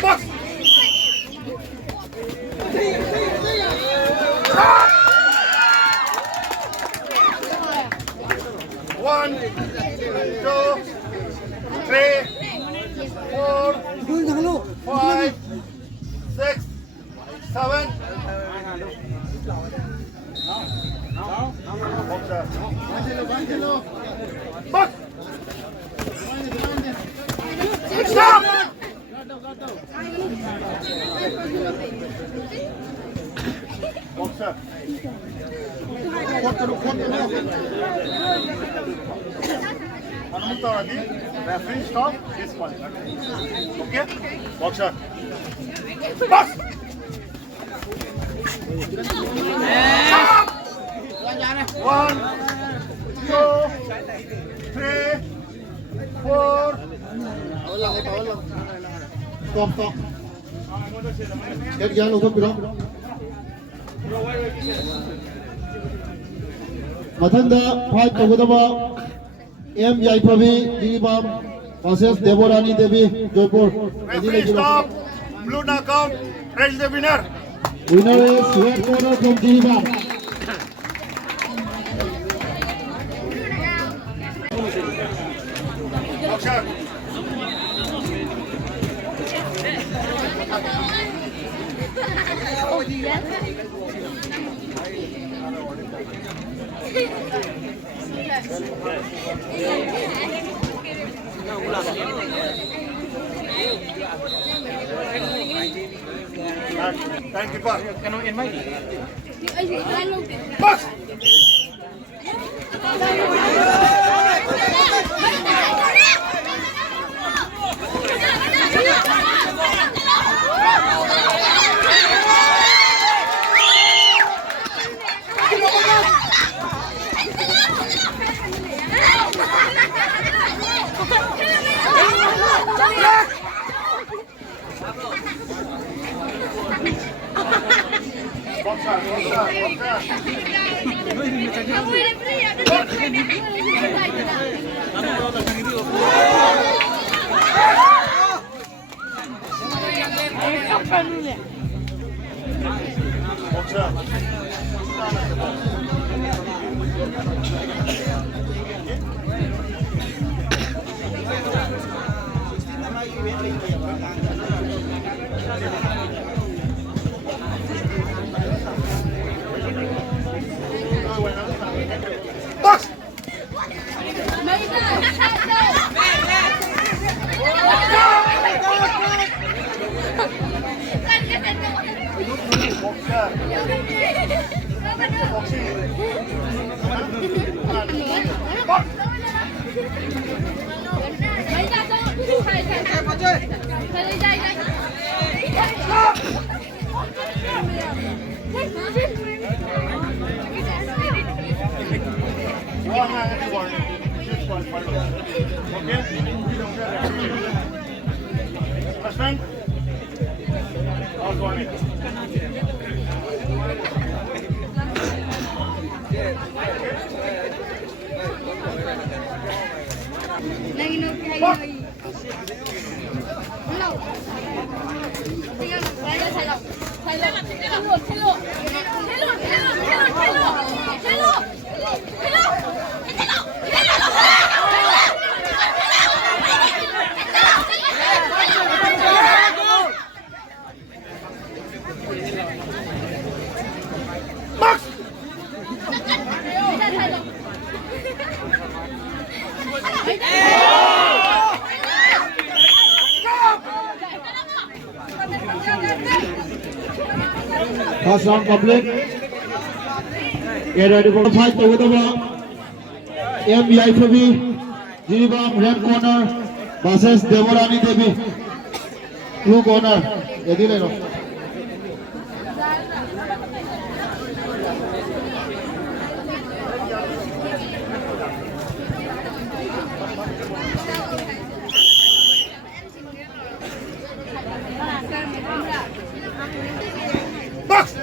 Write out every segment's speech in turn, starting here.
Box. One, two, three, 4, 5, 6, 7. Box. Stop. Boxer. Referee stop this one. Okay? Boxer. Box. Stop. 1, 2, 3, 4. Stop, stop. Get yan, utot ko lang. Matanda, fight together. M. Yaipavi, Dilibam, versus Deborani Devi, Jaipur. Referee stop. Blue knockout. Raise the winner. Winner is red corner from Dilibam. Boxer. Thank you, Box. Box. Box. Understand? First round complete. Get ready for the fight with the M. Yaipavi, Dilibam, red corner versus Deborani Devi, blue corner. Box.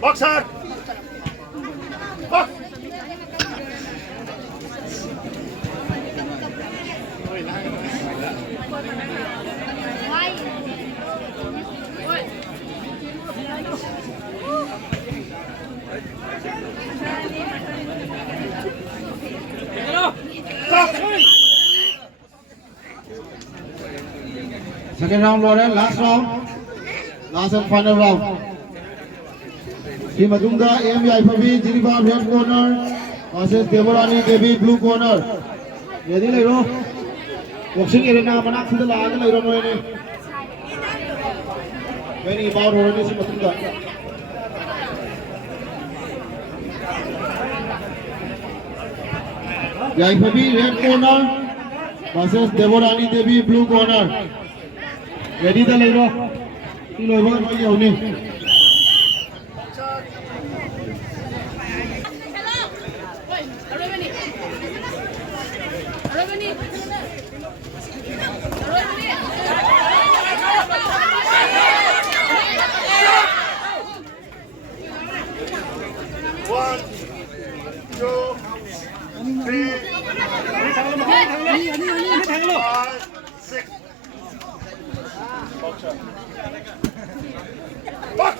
Boxer. Box. Second round Lauren, last round, last and final round. Di Madunga AMI Fabi, Jiriba red corner versus Devorani Devi blue corner. Ready lero? Boxing arena manak sudah laga lero no ini. Many about already si Madunga. Yai Fabi red corner versus Devorani Devi blue corner. Ready dah lero? Ini lero no ini oni. One, two, three, 5, 6. Boxer. Box.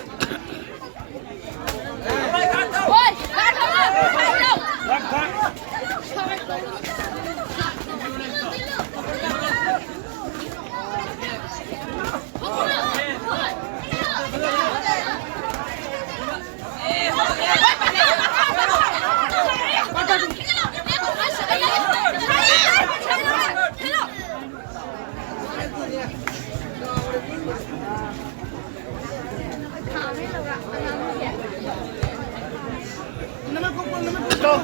Go.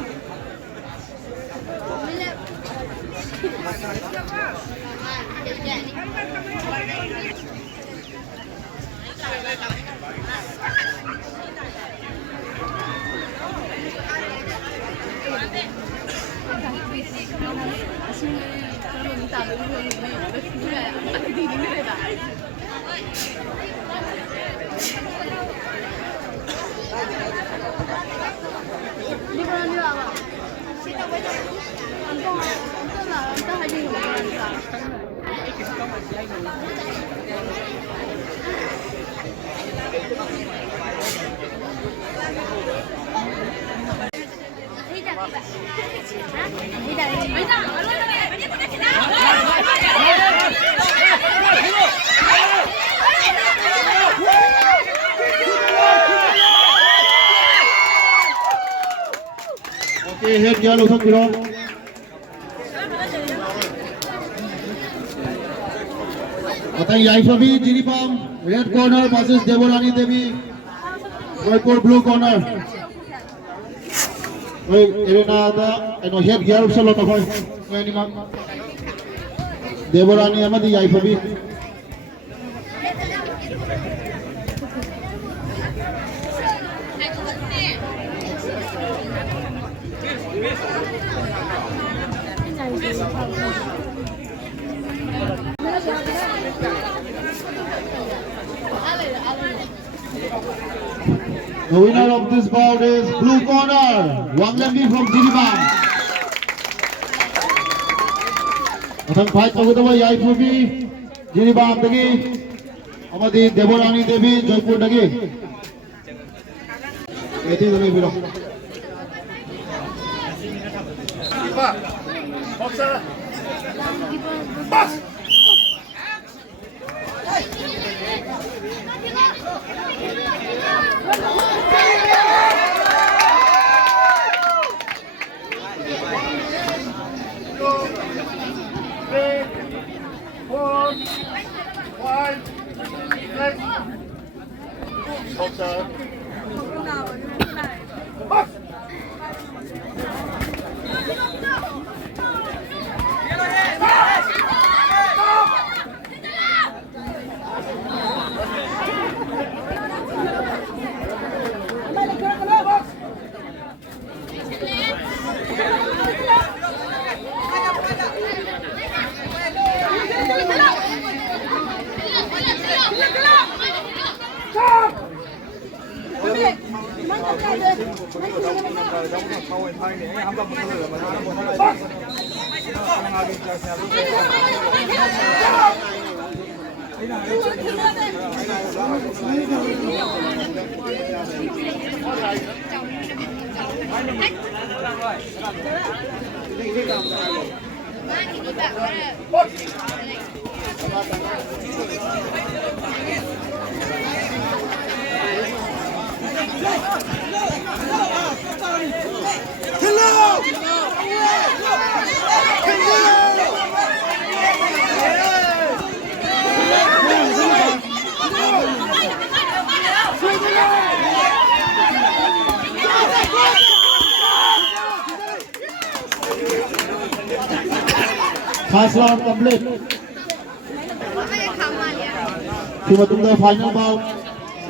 Okay, head gear usap kiro. Atang Yai Fabi Jiribam red corner versus Devorani Devi white blue corner. Oi, erena ada eno head gear usap lo tokoy. Oi ni mak. Devorani amadi Yai Fabi. The winner of this bout is blue corner, Wang Lembi from Jiribam. Atang fight tawadawa Yai Fabi Jiribam dagi amadi Devorani Devi Jaipur dagi. Eti dagi biro. Boxer. Box. Boxer. Box. First round complete. Di matungda final bout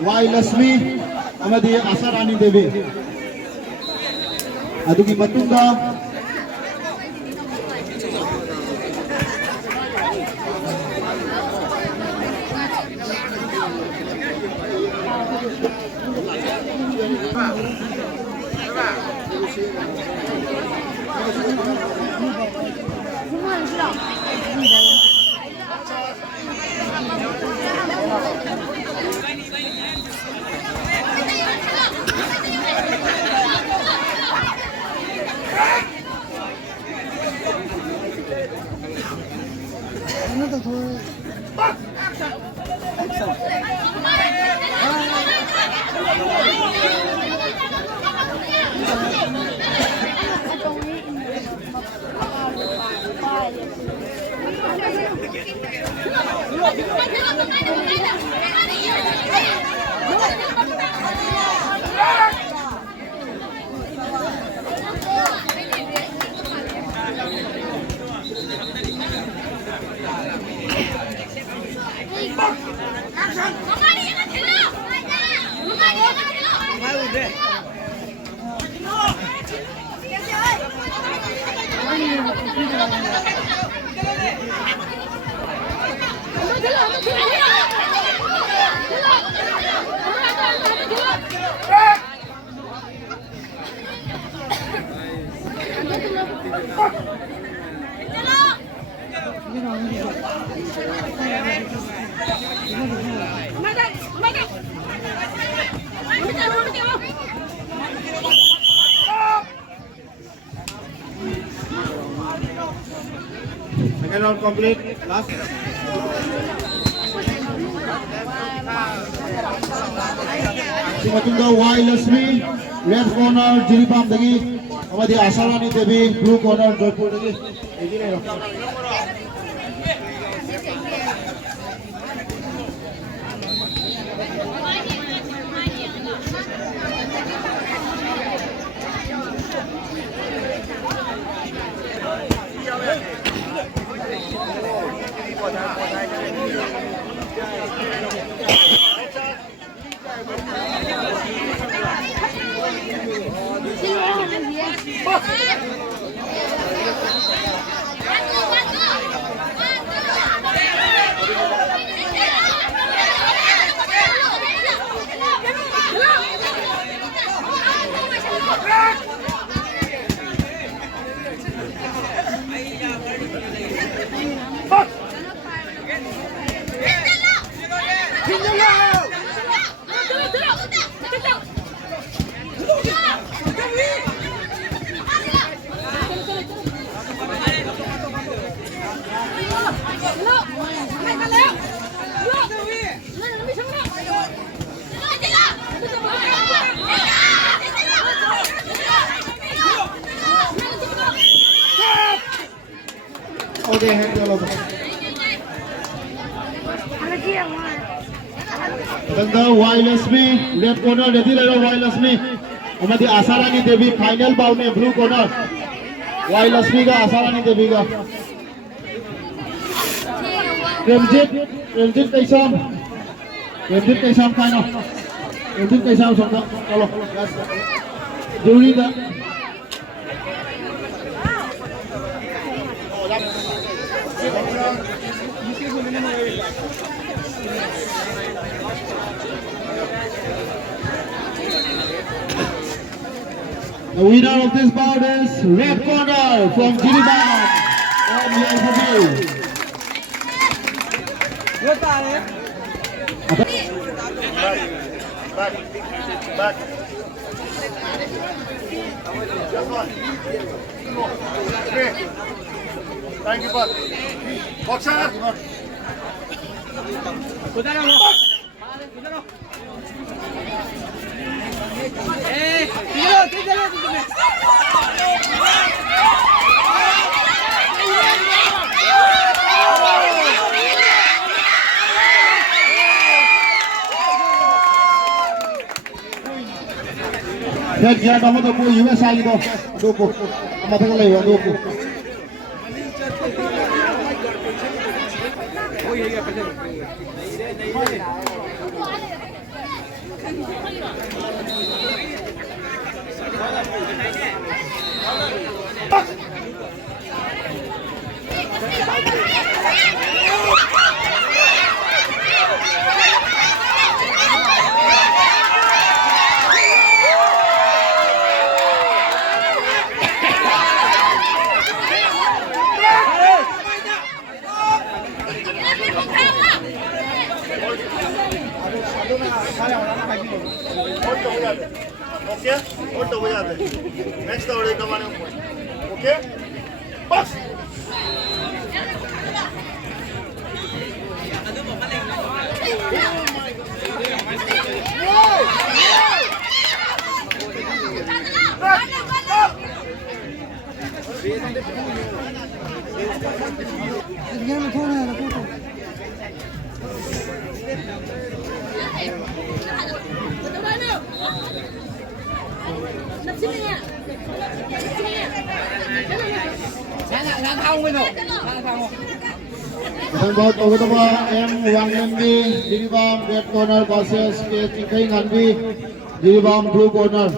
Y Lasmi amadi Asarani Devi. Adugi matungda second round complete. Last. Di matungda Y Lasmi red corner Jiribam dagi amadi Asarani Devi blue corner Jaipur dagi. Okay, hand all over. Tanda Y Lasmi left corner ready laro Y Lasmi amadi Asarani Devi final bout में blue corner Y Lasmi का Asarani Devi का Remjit कैसा final Remjit कैसा समझो चलो जरूरी था The winner of this bout is red corner from Jiribam, MUIFB. Back. Just one. Okay. Thank you, bud. Boxer. Then dia nomor 20 USA gitu. 20. Sama dengan lewat 20. Okay? Hold the way out there. Next over come on. Okay? Box! Then bout over the bar, M1MB, Jiribam, red corner versus King Hanbi, Jiribam, blue corner.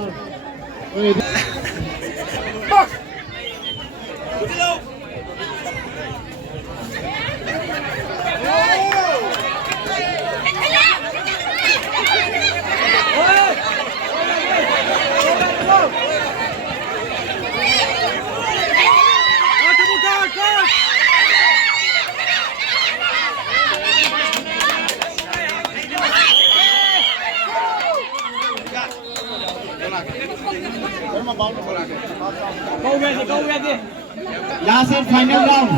Last and final round.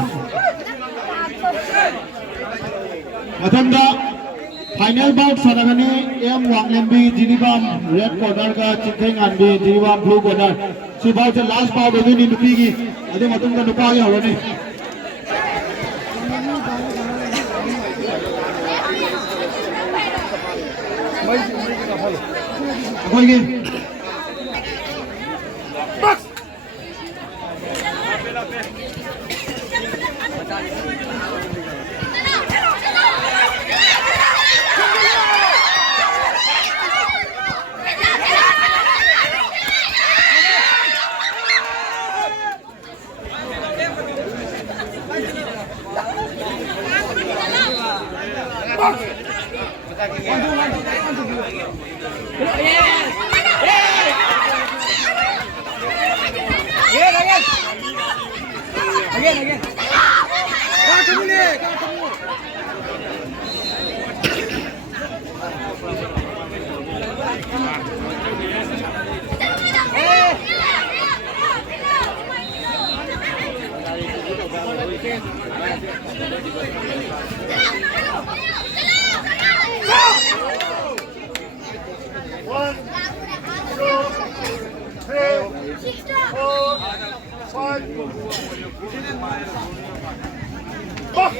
Matanda final bout sadagani M1MB Jiribam red corner ka King Hanbi Jiribam blue corner. So bout the last bout of the Nupigi. Ade matanda Nupagi horani. Akoy Again. One, two, three, 4, 5. Box!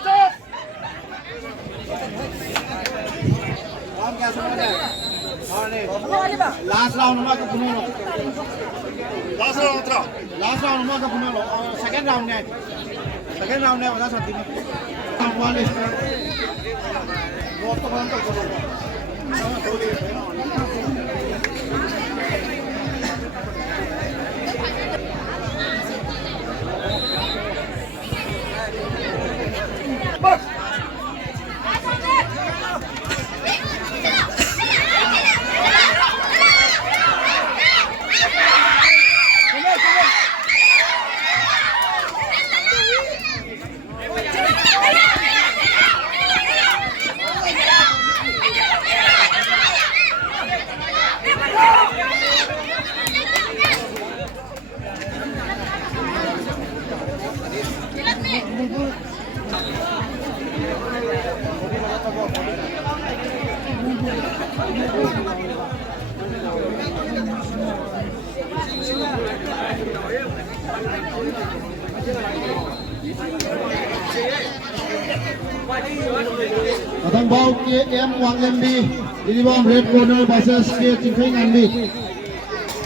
Stop! Last round naman ka puno. Last round naman ka puno. Second round niya wala sa tini. Ang wala. Boto ba ang Atang bau KM Wang Lembi Diribam red corner versus K Chingthai Ngambi.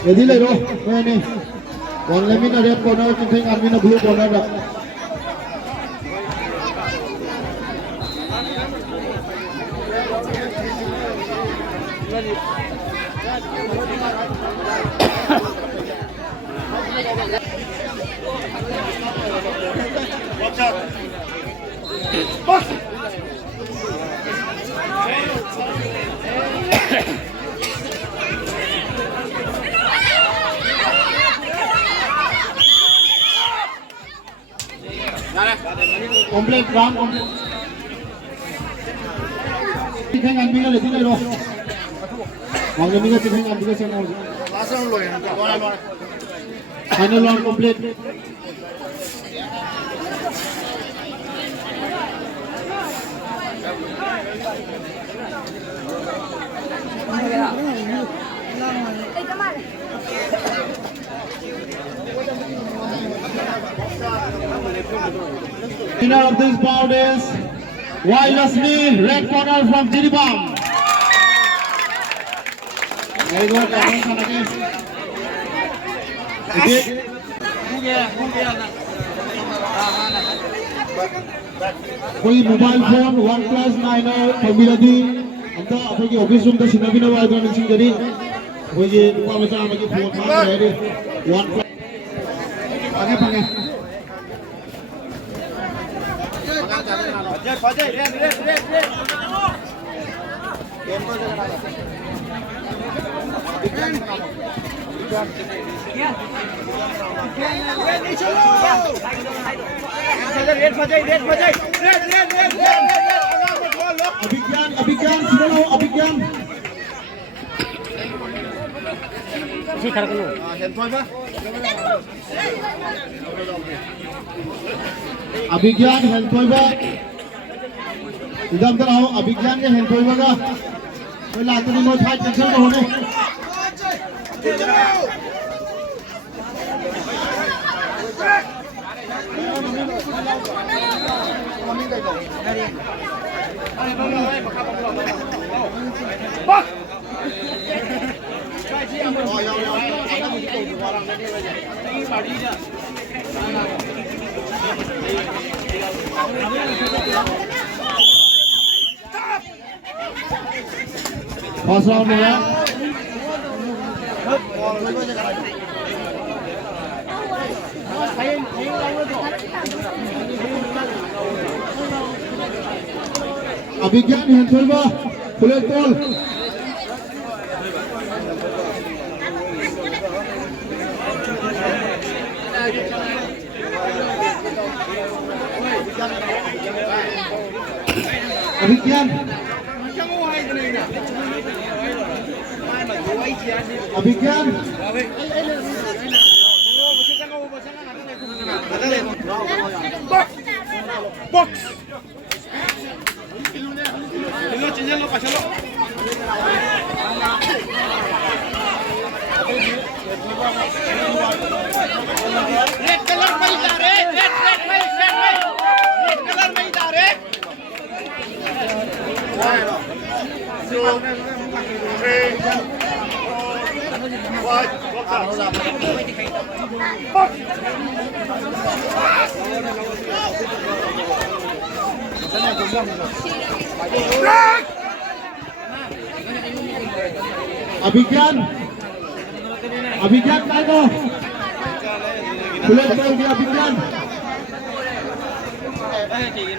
Jadi le ro ni Wang Lembi na red corner Chingthai Ngambi na blue corner dak. Watch out. Box. Complete round complete. Chingthai Ngambi ka le ti le ro. Wang Lembi ka Chingthai Ngambi ka sen out. Last round lo yan. Final round complete. Winner of this bout is Y Lasmi, red corner from Jiribam. Very good, कोई mobile phone OnePlus 9 family अंता अपने की office room का सिनाबी ना वाले दोनों सिंह करी कोई ये दुकान में चला मगी फोन मार रहे हैं OnePlus आगे पंगे Fajai, red. अभिज्ञान सुनो अभिज्ञान अभिज्ञान हेल्थोइबा इधर तो आओ अभिज्ञान के हेल्थोइबा का कोई लातनी मोड़ फाइट कैंसिल तो होने First round में अभिज्ञान हेल्थोइबा फुले टोल अभिज्ञान अभिज्ञान Box. Red color में जा रहे, red color में जा रहे. 1, 2, 3, 4, 5. अभिज्ञान काय को खुले ट्रोल दिया अभिज्ञान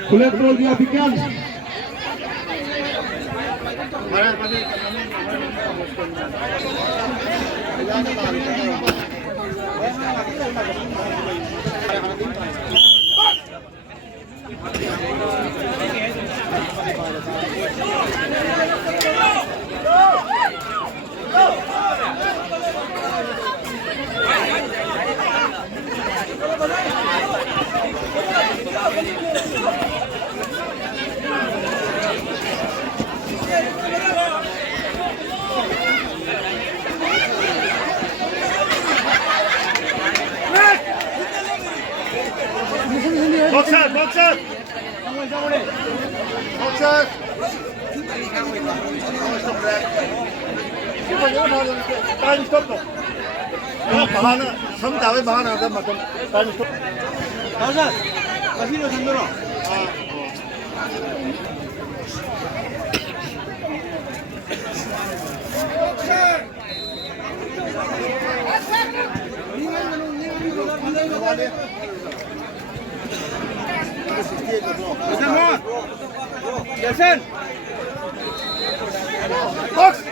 खुले ट्रोल दिया अभिज्ञान boxer, boxer. Boxer. Time stop rồi. 방안은 성다의 방안은 맞좀 time stop. 나오자. 나 필요 정도로. 열선. 박스.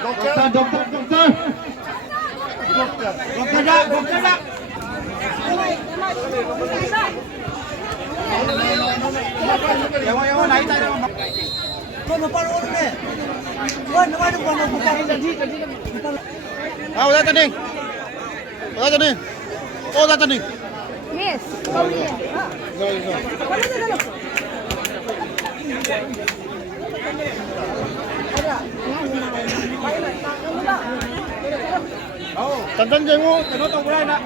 Dokter, dokter, dokter. dokter dah, dokter dah. Yang naik tak ada. Kau nampak orang ni? Kau nampak ada orang bukan tadi. Udah tanding. Udah tanding. Oh, udah tanding. Yes. Tandang jengu. Tengok tak boleh nak.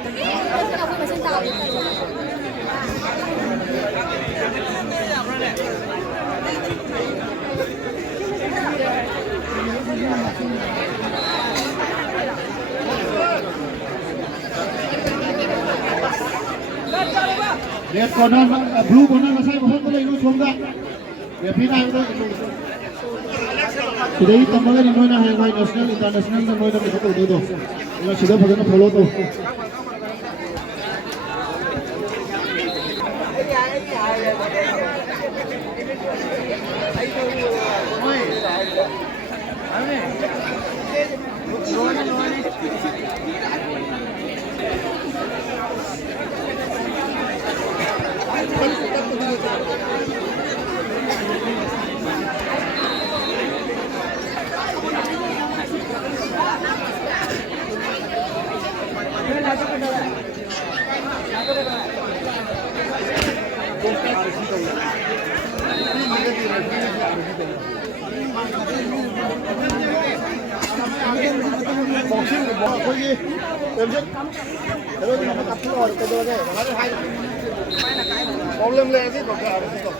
Red corner, blue corner masai bahut boleh ini songa. Referee na itu. Sudah itu tambah ni mana yang main national, international na mana kita tu itu. Ini sudah bagian follow tu. Problem le sih dokter harus itu.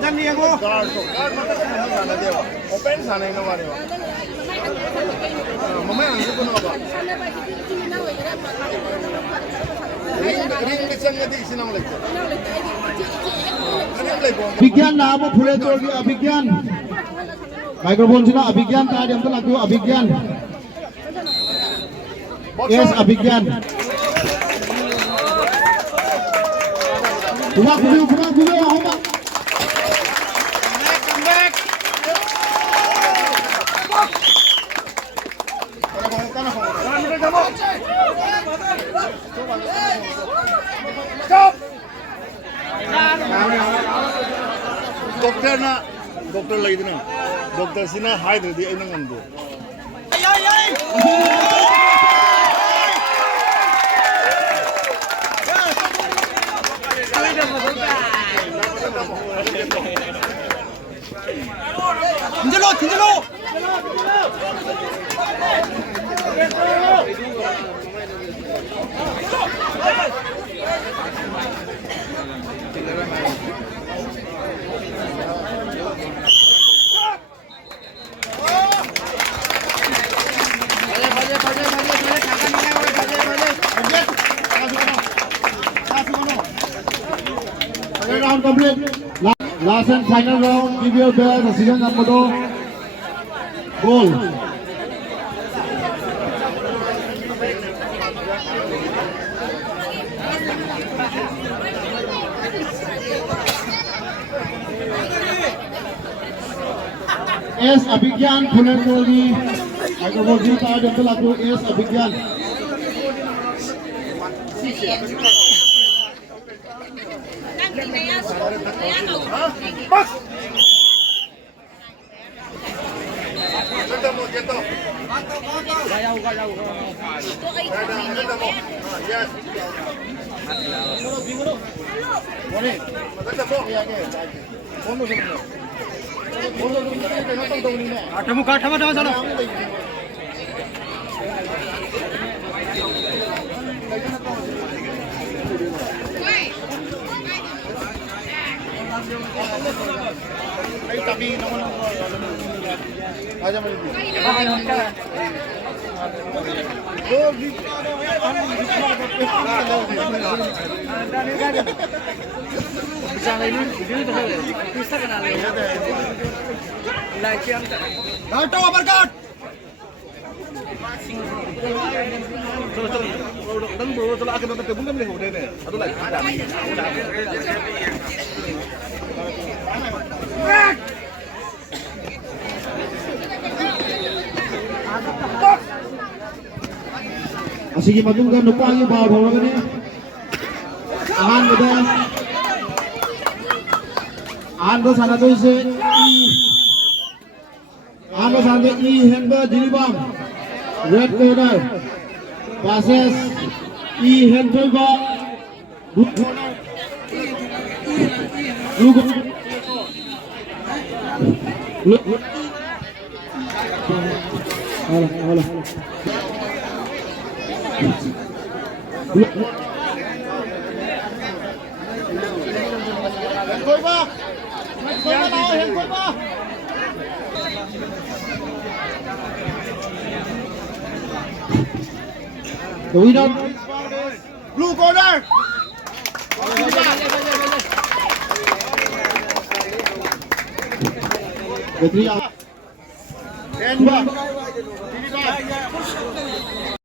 Jangan ni aku. Guard to guard mata sana dia. Open sana ini mari. Mama yang itu pun apa? Ring kecil ni di sini lagi. Abhigyan na mo phule chor di Abhigyan. Microphone sina Abhigyan ta diam tu lagu Abhigyan. Yes, Abhigyan. Kuma homa. Come back. Stop. Dokter na dokter lagi tu na. Dokter sina hide di ini ngambil. Tinjalo. Round complete. Last and final round. Give your best. Season number 2. Goal. S. Abhigyan Phule Toli. Microphone dito tayo dito lagu S. Abhigyan. Box. Jatuh. Yes. Tama sana. Ay, tabihin ako ng Aja mo rin. Auto uppercut. Sige matunggan nupang yung bawal ni. Ahan mo din. Ahan mo sana to isi. Ahan mo sana I Henba Jiribam. Red corner. Passes I Henba. Blue corner. Hala. Henkoy ba? Henkoy ba? The winner. Blue corner. The three out. Henba.